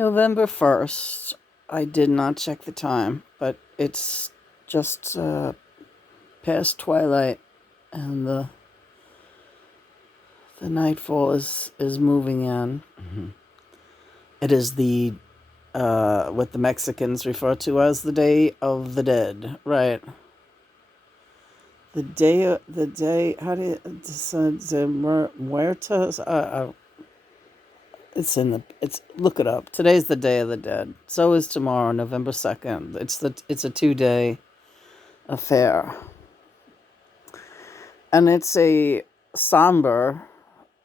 November 1st. I did not check the time, but it's just past twilight, and the nightfall is moving in. It is the what the Mexicans refer to as the Day of the Dead, right? The day. How do you Muertos? It's look it up. Today's the Day of the Dead. So is tomorrow, November 2nd. It's a 2 day affair, and it's a somber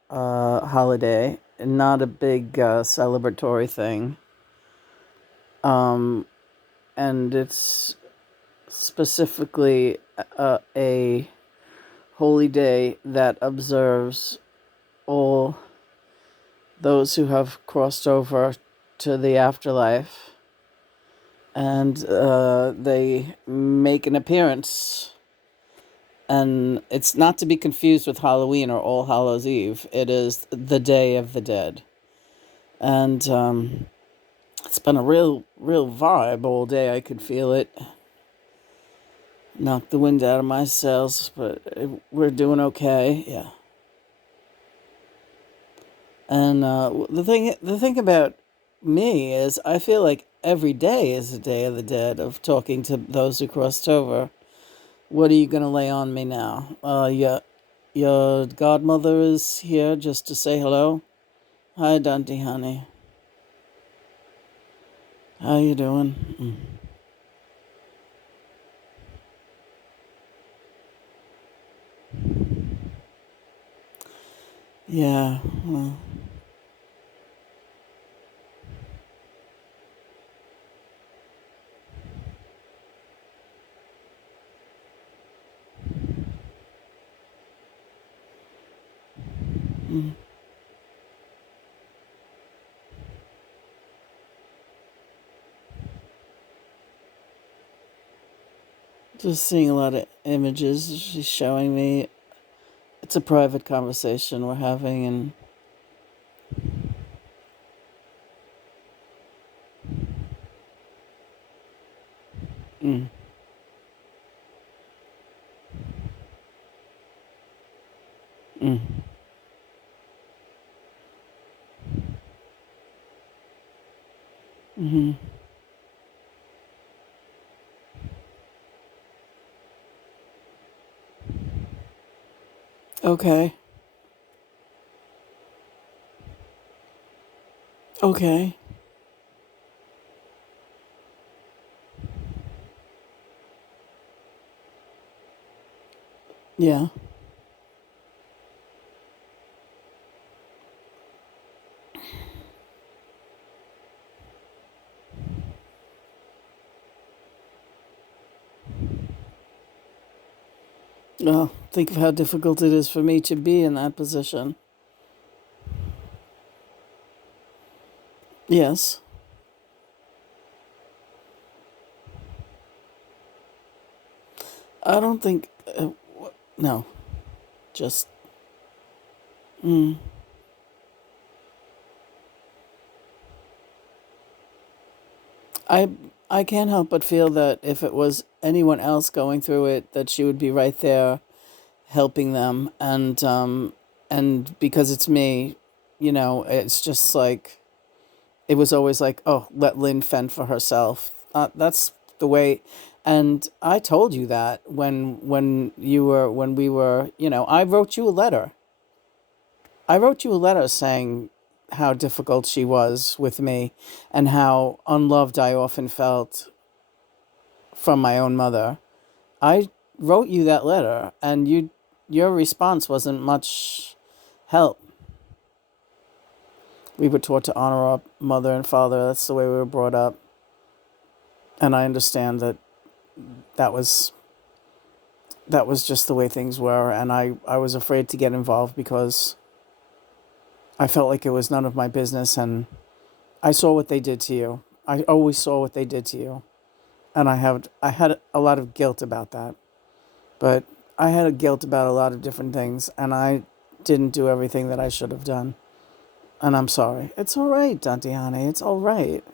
holiday, not a big celebratory thing. Um, and it's specifically a holy day that observes all those who have crossed over to the afterlife, and they make an appearance. And it's not to be confused with Halloween or All Hallows Eve. It is the Day of the Dead. And it's been a real vibe all day. I could feel it. Knocked the wind out of my sails, but we're doing okay. Yeah. And the thing about me is, I feel like every day is a Day of the Dead of talking to those who crossed over. What are you gonna lay on me now? Your godmother is here just to say hello. Hi, Dante, honey. How you doing? Yeah. Well. mm, Just seeing a lot of images she's showing me. It's a private conversation we're having, and mm, mm, mm-hmm. Okay. Okay. Yeah. Well, think of how difficult it is for me to be in that position. Yes. I don't think. No. Just. Mm, I I can't help but feel that if it was anyone else going through it, that she would be right there helping them, and because it's me, it's just like it was always like, oh, let Lynn fend for herself. That's the way. And I told you that when we were, I wrote you a letter. I wrote you a letter saying how difficult she was with me, and how unloved I often felt from my own mother. I wrote you that letter, and your response wasn't much help. We were taught to honor our mother and father. That's the way we were brought up, and I understand that that was that was just the way things were, and I was afraid to get involved because I felt like it was none of my business, and I saw what they did to you. I always saw what they did to you, and I had a lot of guilt about that. But I had a guilt about a lot of different things, and I didn't do everything that I should have done. And I'm sorry. It's all right, Dantiane. It's all right.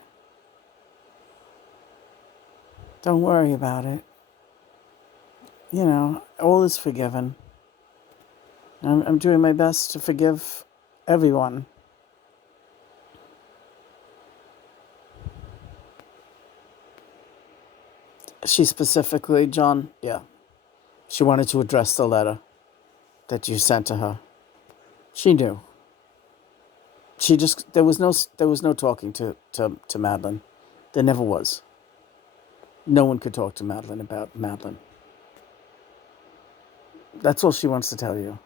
Don't worry about it. All is forgiven. I'm doing my best to forgive everyone. She specifically, John, yeah, she wanted to address the letter that you sent to her. She knew. She just there was no talking to Madeline. There never was. No one could talk to Madeline about Madeline. That's all she wants to tell you.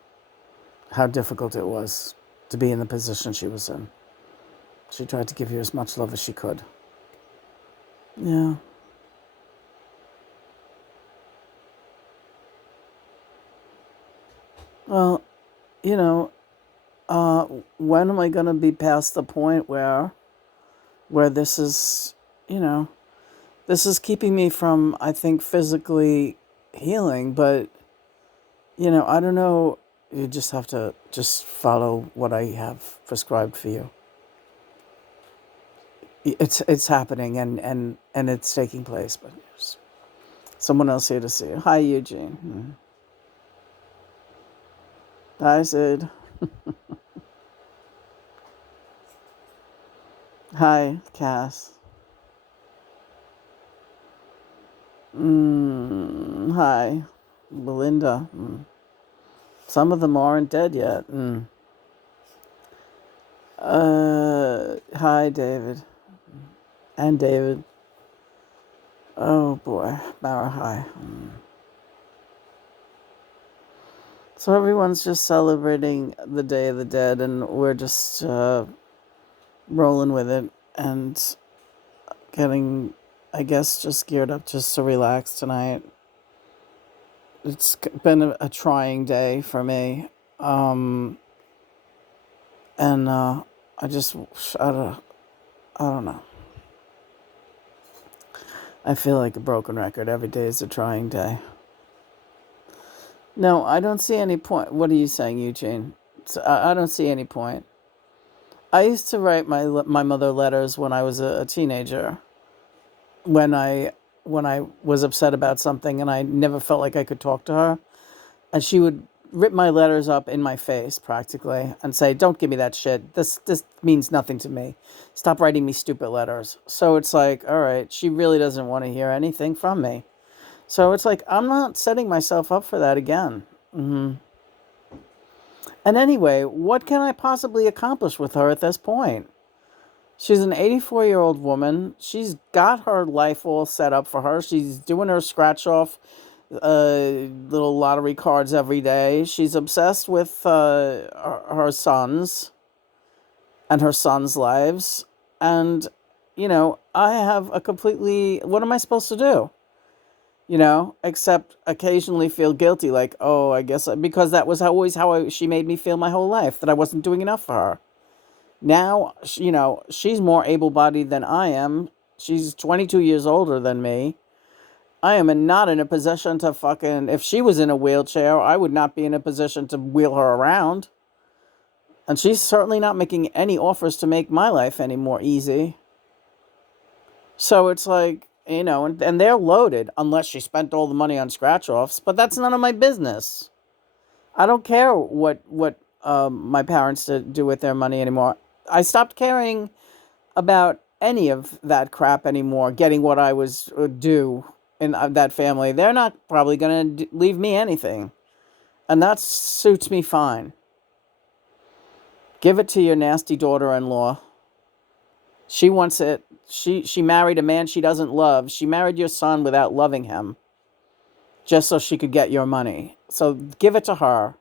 How difficult it was to be in the position she was in. She tried to give you as much love as she could. Yeah. Well, you know, uh, when am I gonna be past the point where you know, this is keeping me from, I think, physically healing, but I don't know. You just have to just follow what I have prescribed for you. It's happening and it's taking place, but there's someone else here to see you. Hi, Eugene. Hi, Sid. Hi, Cass. Hi, Belinda. Some of them aren't dead yet. Hi, David. And David. Oh boy, Mara, hi. So everyone's just celebrating the Day of the Dead, and we're just rolling with it and getting, I guess, just geared up just to relax tonight. It's been a trying day for me, um, and I just, I don't, I don't know. I feel like a broken record. Every day is a trying day. No, I don't see any point. What are you saying, Eugene? So, I don't see any point. I used to write my mother letters when I was a teenager. When I was upset about something and I never felt like I could talk to her, and she would rip my letters up in my face practically and say, "Don't give me that shit. This means nothing to me. Stop writing me stupid letters." So it's like, all right, she really doesn't want to hear anything from me. So it's like I'm not setting myself up for that again. And anyway, what can I possibly accomplish with her at this point? She's an 84-year-old woman. She's got her life all set up for her. She's doing her scratch off little lottery cards every day. She's obsessed with her sons and her sons' lives. And, I have a completely. What am I supposed to do? Except occasionally feel guilty, like, oh, I guess because that was always how she made me feel my whole life, that I wasn't doing enough for her. Now, she's more able bodied than I am. She's 22 years older than me. I am not in a position to fucking. If she was in a wheelchair, I would not be in a position to wheel her around. And she's certainly not making any offers to make my life any more easy. So it's like, and they're loaded unless she spent all the money on scratch offs, but that's none of my business. I don't care what my parents do with their money anymore. I stopped caring about any of that crap anymore, getting what I was due in that family. They're not probably going to leave me anything. And that suits me fine. Give it to your nasty daughter-in-law. She wants it. She married a man she doesn't love. She married your son without loving him, just so she could get your money. So give it to her.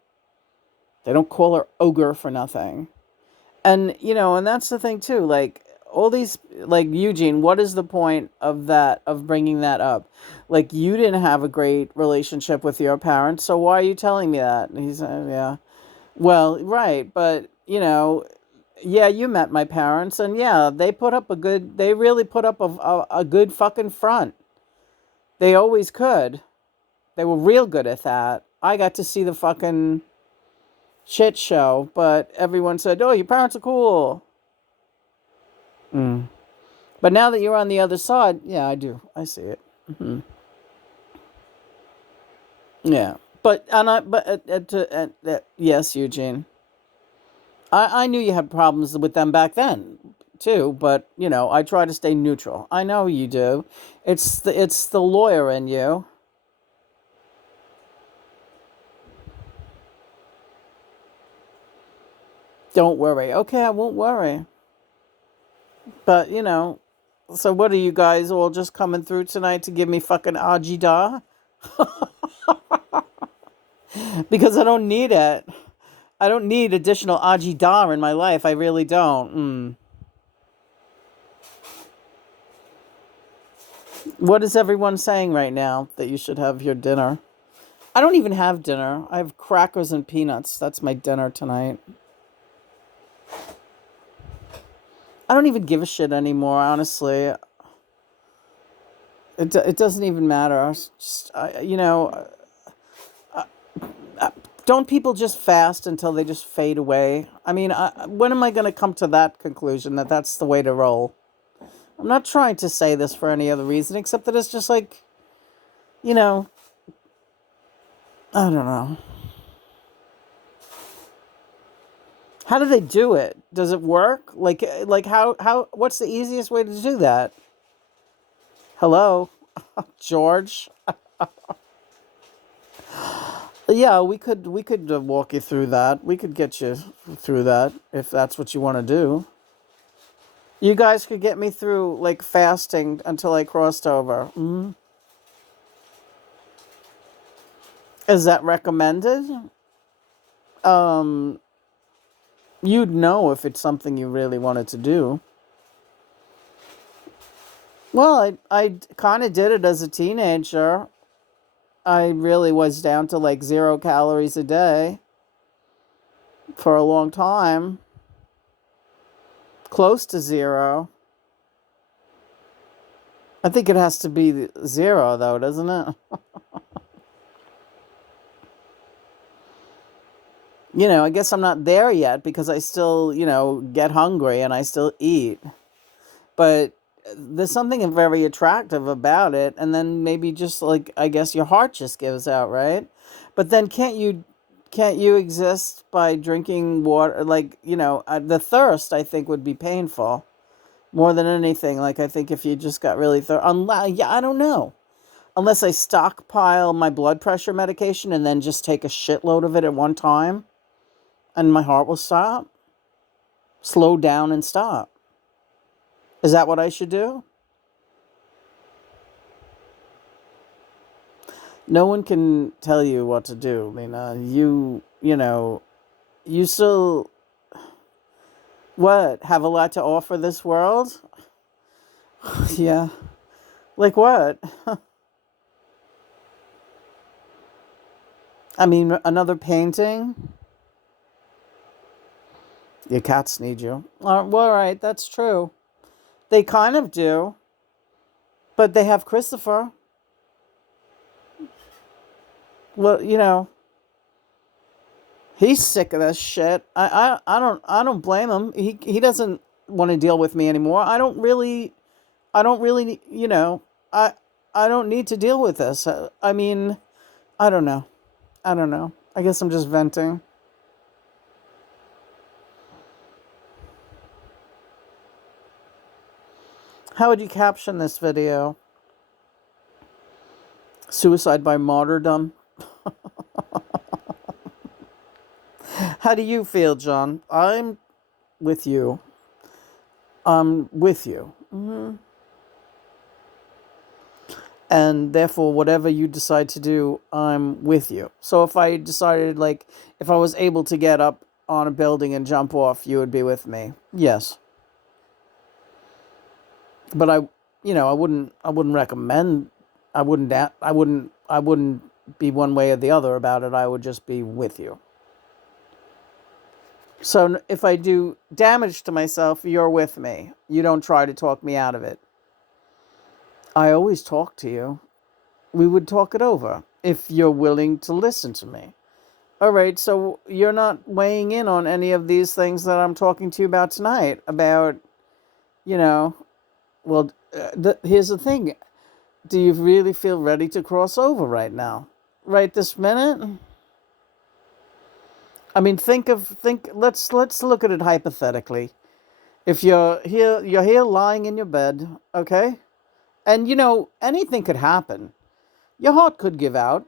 They don't call her ogre for nothing. And and that's the thing too, like all these, like, Eugene, what is the point of that, of bringing that up? Like, you didn't have a great relationship with your parents, so why are you telling me that? And he's yeah, well, right, but yeah, you met my parents, and yeah, they really put up a good fucking front. They always could. They were real good at that. I got to see the fucking shit show, but everyone said, "Oh, your parents are cool." Mm. But now that you're on the other side, yeah, I do. I see it. Hmm. Yeah, but and I but yes, Eugene. I knew you had problems with them back then too, but I try to stay neutral. I know you do. It's the lawyer in you. Don't worry. Okay, I won't worry. But so what are you guys all just coming through tonight to give me fucking ajida? Because I don't need it. I don't need additional ajida in my life. I really don't. What is everyone saying right now that you should have your dinner? I don't even have dinner. I have crackers and peanuts. That's my dinner tonight. I don't even give a shit anymore, honestly. It doesn't even matter. It's just, don't people just fast until they just fade away? I mean, when am I going to come to that conclusion that that's the way to roll? I'm not trying to say this for any other reason except that it's just like, you know, I don't know. How do they do it? Does it work? Like what's the easiest way to do that? Hello, George. Yeah, we could walk you through that. We could get you through that if that's what you want to do. You guys could get me through like fasting until I crossed over. Is that recommended? Um, you'd know if it's something you really wanted to do. Well, I kind of did it as a teenager. I really was down to like 0 calories a day for a long time, close to zero. I think it has to be zero, though, doesn't it? I guess I'm not there yet because I still, get hungry and I still eat. But there's something very attractive about it. And then maybe just like, I guess your heart just gives out, right? But then can't you exist by drinking water? Like, the thirst, I think, would be painful more than anything. Like, I think if you just got really yeah, I don't know. Unless I stockpile my blood pressure medication and then just take a shitload of it at one time and my heart will stop, slow down and stop. Is that what I should do? No one can tell you what to do, Lena. You still, what, have a lot to offer this world? Yeah. Like what? I mean, another painting? Your cats need you. Well, all right, that's true. They kind of do, but they have Christopher. Well, he's sick of this shit. I don't blame him. He doesn't want to deal with me anymore. I don't really, I don't need to deal with this. I mean, I don't know. I don't know. I guess I'm just venting. How would you caption this video? Suicide by martyrdom. How do you feel, John? I'm with you. I'm with you. And therefore, whatever you decide to do, I'm with you. So if I decided, like, if I was able to get up on a building and jump off, you would be with me. Yes. But I wouldn't recommend, I wouldn't be one way or the other about it. I would just be with you. So if I do damage to myself, you're with me. You don't try to talk me out of it. I always talk to you. We would talk it over if you're willing to listen to me. All right, so you're not weighing in on any of these things that I'm talking to you about tonight. About, you know, well, here's the thing. Do you really feel ready to cross over right now? Right this minute? I mean, let's look at it hypothetically. If you're here lying in your bed, okay? And anything could happen. Your heart could give out.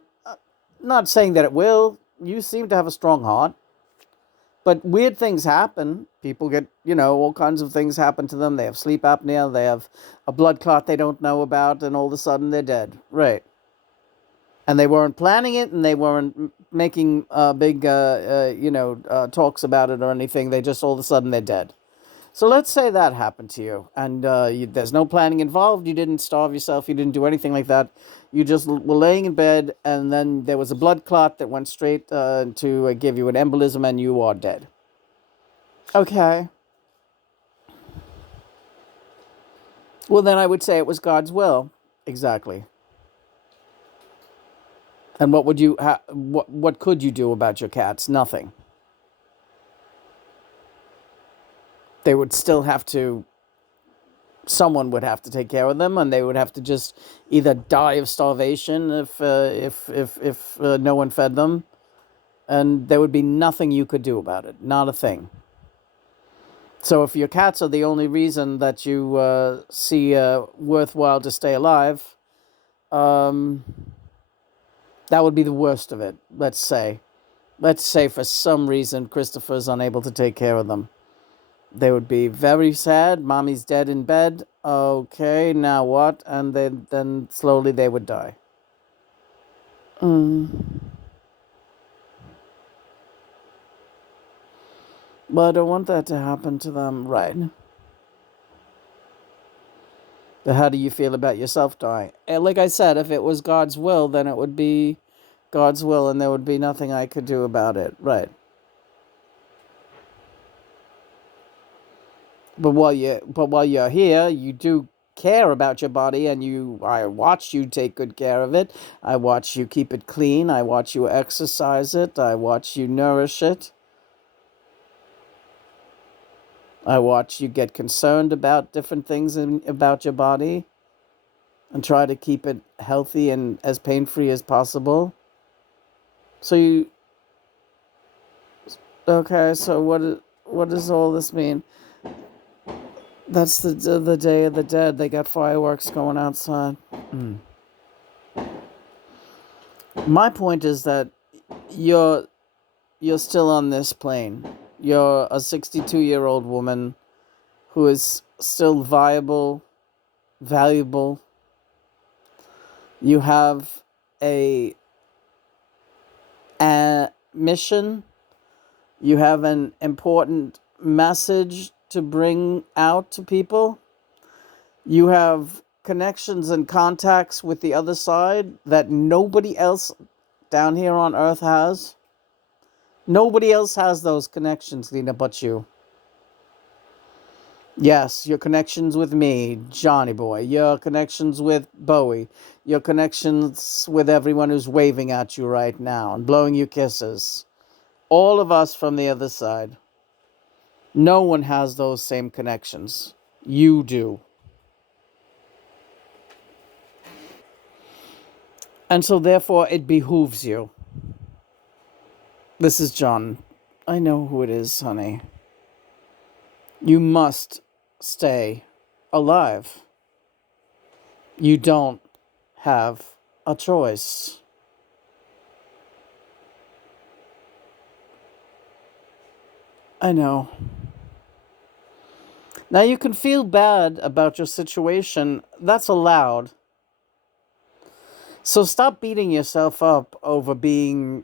Not saying that it will. You seem to have a strong heart. But weird things happen. People get, all kinds of things happen to them. They have sleep apnea. They have a blood clot they don't know about, and all of a sudden they're dead. Right. And they weren't planning it, and they weren't making big, talks about it or anything. They just all of a sudden they're dead. So let's say that happened to you, and there's no planning involved. You didn't starve yourself. You didn't do anything like that. You just were laying in bed, and then there was a blood clot that went straight to give you an embolism, and you are dead. Okay. Well, then I would say it was God's will. Exactly. And what would what could you do about your cats? Nothing. They would still have to. Someone would have to take care of them, and they would have to just either die of starvation if no one fed them, and there would be nothing you could do about it. Not a thing. So if your cats are the only reason that you see worthwhile to stay alive, um, that would be the worst of it. Let's say for some reason Christopher's unable to take care of them. They would be very sad. Mommy's dead in bed. Okay, now what? And then slowly they would die. But I don't want that to happen to them, right? But how do you feel about yourself dying? Like I said, if it was God's will, then it would be God's will, and there would be nothing I could do about it, right? But while you're here, you do care about your body, and I watch you take good care of it. I watch you keep it clean. I watch you exercise it. I watch you nourish it. I watch you get concerned about different things about your body and try to keep it healthy and as pain-free as possible. So okay, so what does all this mean? That's the Day of the Dead. They got fireworks going outside. My point is that you're still on this plane. You're a 62-year-old woman who is still viable, valuable. You have a mission. You have an important message to bring out to people. You have connections and contacts with the other side that nobody else down here on Earth has. Nobody else has those connections, Lena, but you. Yes, your connections with me, Johnny Boy. Your connections with Bowie. Your connections with everyone who's waving at you right now and blowing you kisses. All of us from the other side. No one has those same connections. You do. And so therefore it behooves you. This is John. I know who it is, honey. You must stay alive. You don't have a choice. I know. Now you can feel bad about your situation. That's allowed. So stop beating yourself up over being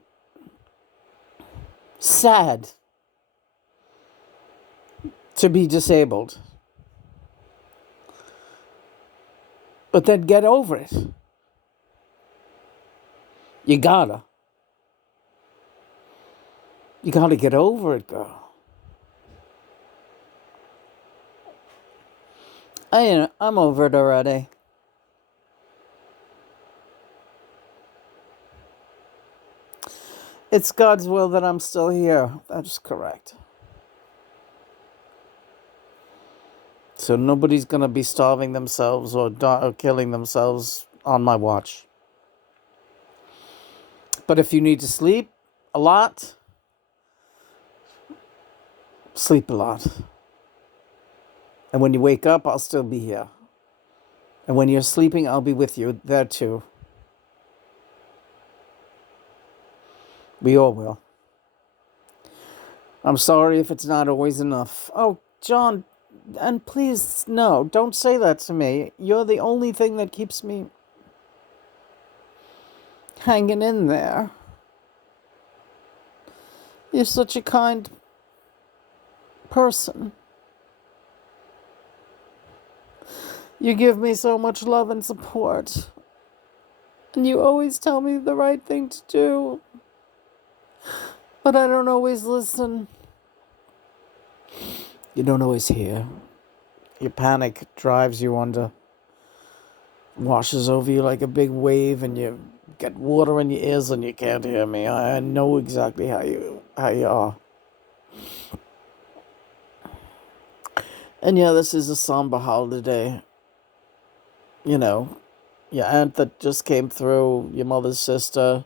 sad to be disabled. But then get over it. You gotta. You gotta get over it, girl. I'm over it already. It's God's will that I'm still here. That's correct. So nobody's going to be starving themselves or killing themselves on my watch. But if you need to sleep a lot, sleep a lot. And when you wake up, I'll still be here. And when you're sleeping, I'll be with you there too. We all will. I'm sorry if it's not always enough. Oh, John, and please, no, don't say that to me. You're the only thing that keeps me hanging in there. You're such a kind person. You give me so much love and support. And you always tell me the right thing to do. But I don't always listen. You don't always hear. Your panic drives you under, washes over you like a big wave, and you get water in your ears and you can't hear me. I know exactly how you are. And yeah, this is a somber holiday. You know, your aunt that just came through, your mother's sister.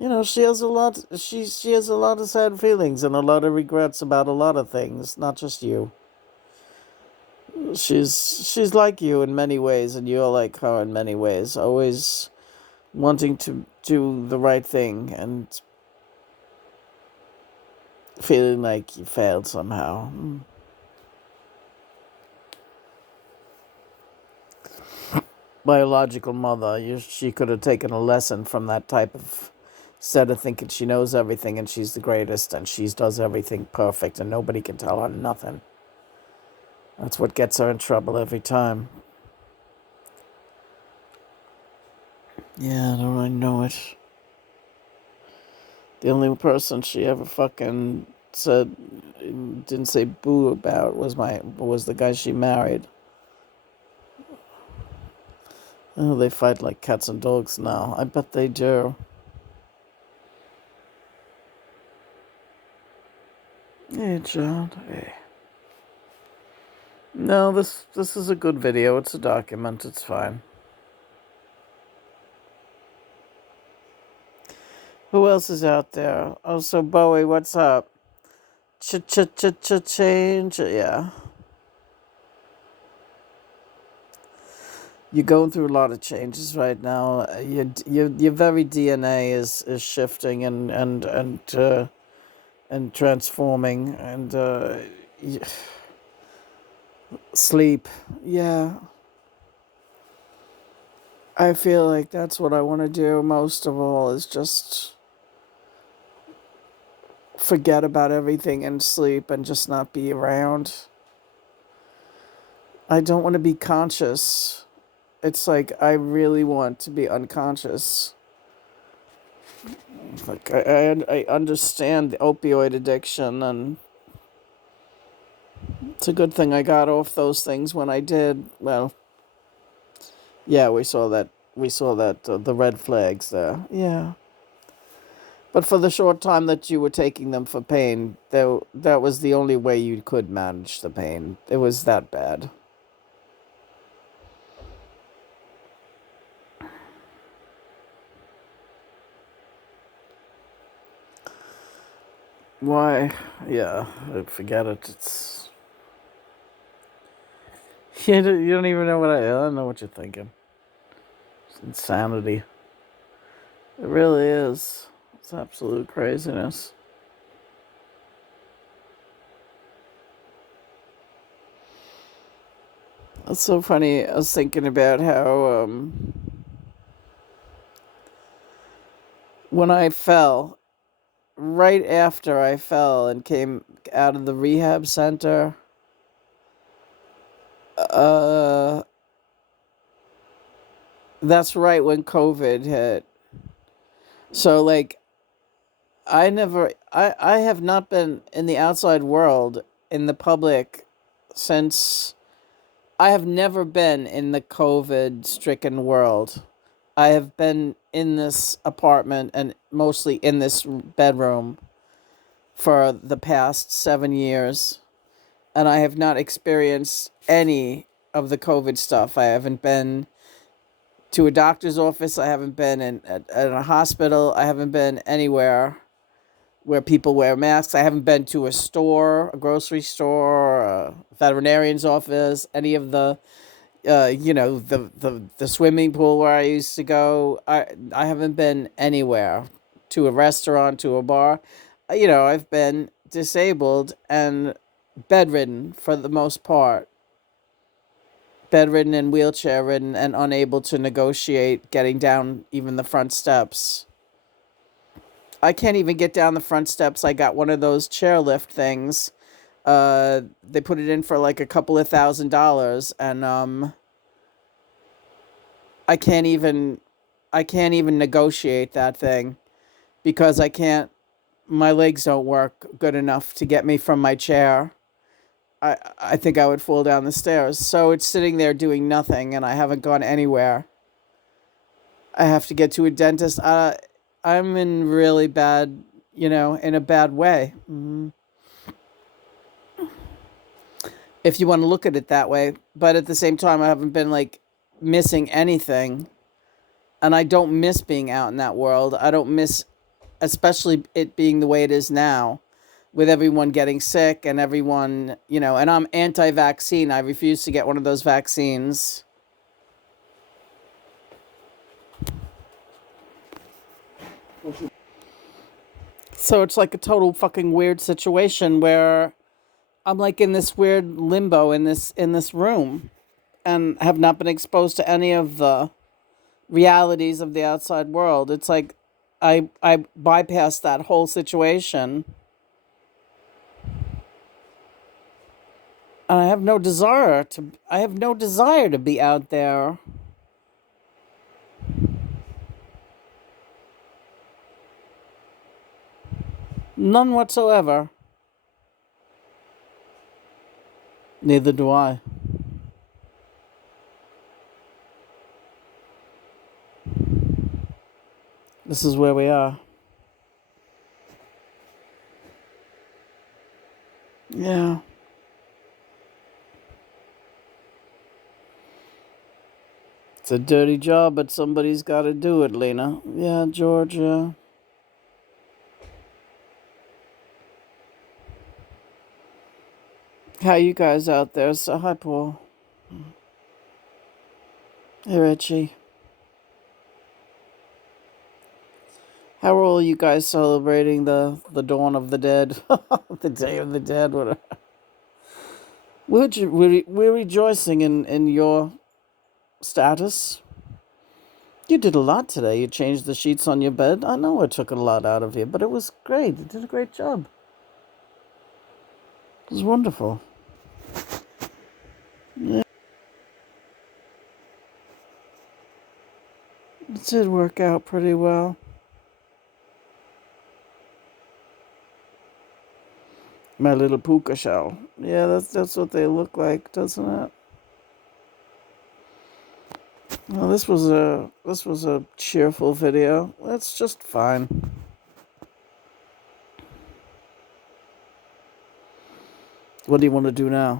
You know, she has a lot. She has a lot of sad feelings and a lot of regrets about a lot of things, not just you. She's like you in many ways, and you're like her in many ways. Always wanting to do the right thing and feeling like you failed somehow. Biological mother, she could have taken a lesson from that type of, instead of thinking she knows everything and she's the greatest and she does everything perfect and nobody can tell her nothing. That's what gets her in trouble every time. Yeah, don't I know it. The only person she ever fucking said, didn't say boo about was the guy she married. Oh, they fight like cats and dogs now. I bet they do. Hey, John. Hey. No, this is a good video. It's a document. It's fine. Who else is out there? Oh, so Bowie, what's up? Change. Yeah. You're going through a lot of changes right now. Your very DNA is shifting and transforming and sleep. Yeah. I feel like that's what I want to do most of all is just forget about everything and sleep and just not be around. I don't want to be conscious. It's like I really want to be unconscious. Like I understand the opioid addiction, and it's a good thing I got off those things when I did. Well, yeah, we saw that. The red flags there. Yeah. But for the short time that you were taking them for pain, that was the only way you could manage the pain. It was that bad. Why? Yeah, forget it. It's you don't even know I don't know what you're thinking. It's insanity. It really is. It's absolute craziness. It's so funny. I was thinking about how when I fell, right after I fell and came out of the rehab center, uh, that's right when COVID hit. So like I have not been in the outside world in the public since I have never been in the COVID stricken world. I have been in this apartment and mostly in this bedroom for the past 7 years, and I have not experienced any of the COVID stuff. I haven't been to a doctor's office. I haven't been at a hospital. I haven't been anywhere where people wear masks. I haven't been to a store, a grocery store, a veterinarian's office, any of the the swimming pool where I used to go. I haven't been anywhere, to a restaurant, to a bar. I've been disabled and bedridden for the most part. Bedridden and wheelchair ridden and unable to negotiate getting down even the front steps. I can't even get down the front steps. I got one of those chairlift things. They put it in for like a couple of $1,000s, and I can't even negotiate that thing because I can't. My legs don't work good enough to get me from my chair. I think I would fall down the stairs. So it's sitting there doing nothing, and I haven't gone anywhere. I have to get to a dentist. I'm in really bad, in a bad way. If you want to look at it that way. But at the same time, I haven't been like missing anything. And I don't miss being out in that world. I don't miss, especially it being the way it is now, with everyone getting sick and everyone, and I'm anti-vaccine. I refuse to get one of those vaccines. So it's like a total fucking weird situation where I'm like in this weird limbo in this room and have not been exposed to any of the realities of the outside world. It's like I bypassed that whole situation, and I have no desire to be out there. None whatsoever. Neither do I. This is where we are. Yeah. It's a dirty job, but somebody's got to do it, Lena. Yeah, Georgia. How you guys out there? So, hi, Paul. Hey, Richie. How are all you guys celebrating the dawn of the dead? The day of the dead, whatever. We're rejoicing in your status. You did a lot today. You changed the sheets on your bed. I know it took a lot out of you, but it was great. You did a great job. It was wonderful. Yeah, it did work out pretty well. My little puka shell. Yeah, that's what they look like, doesn't it? Well, this was a cheerful video. That's just fine. What do you want to do now?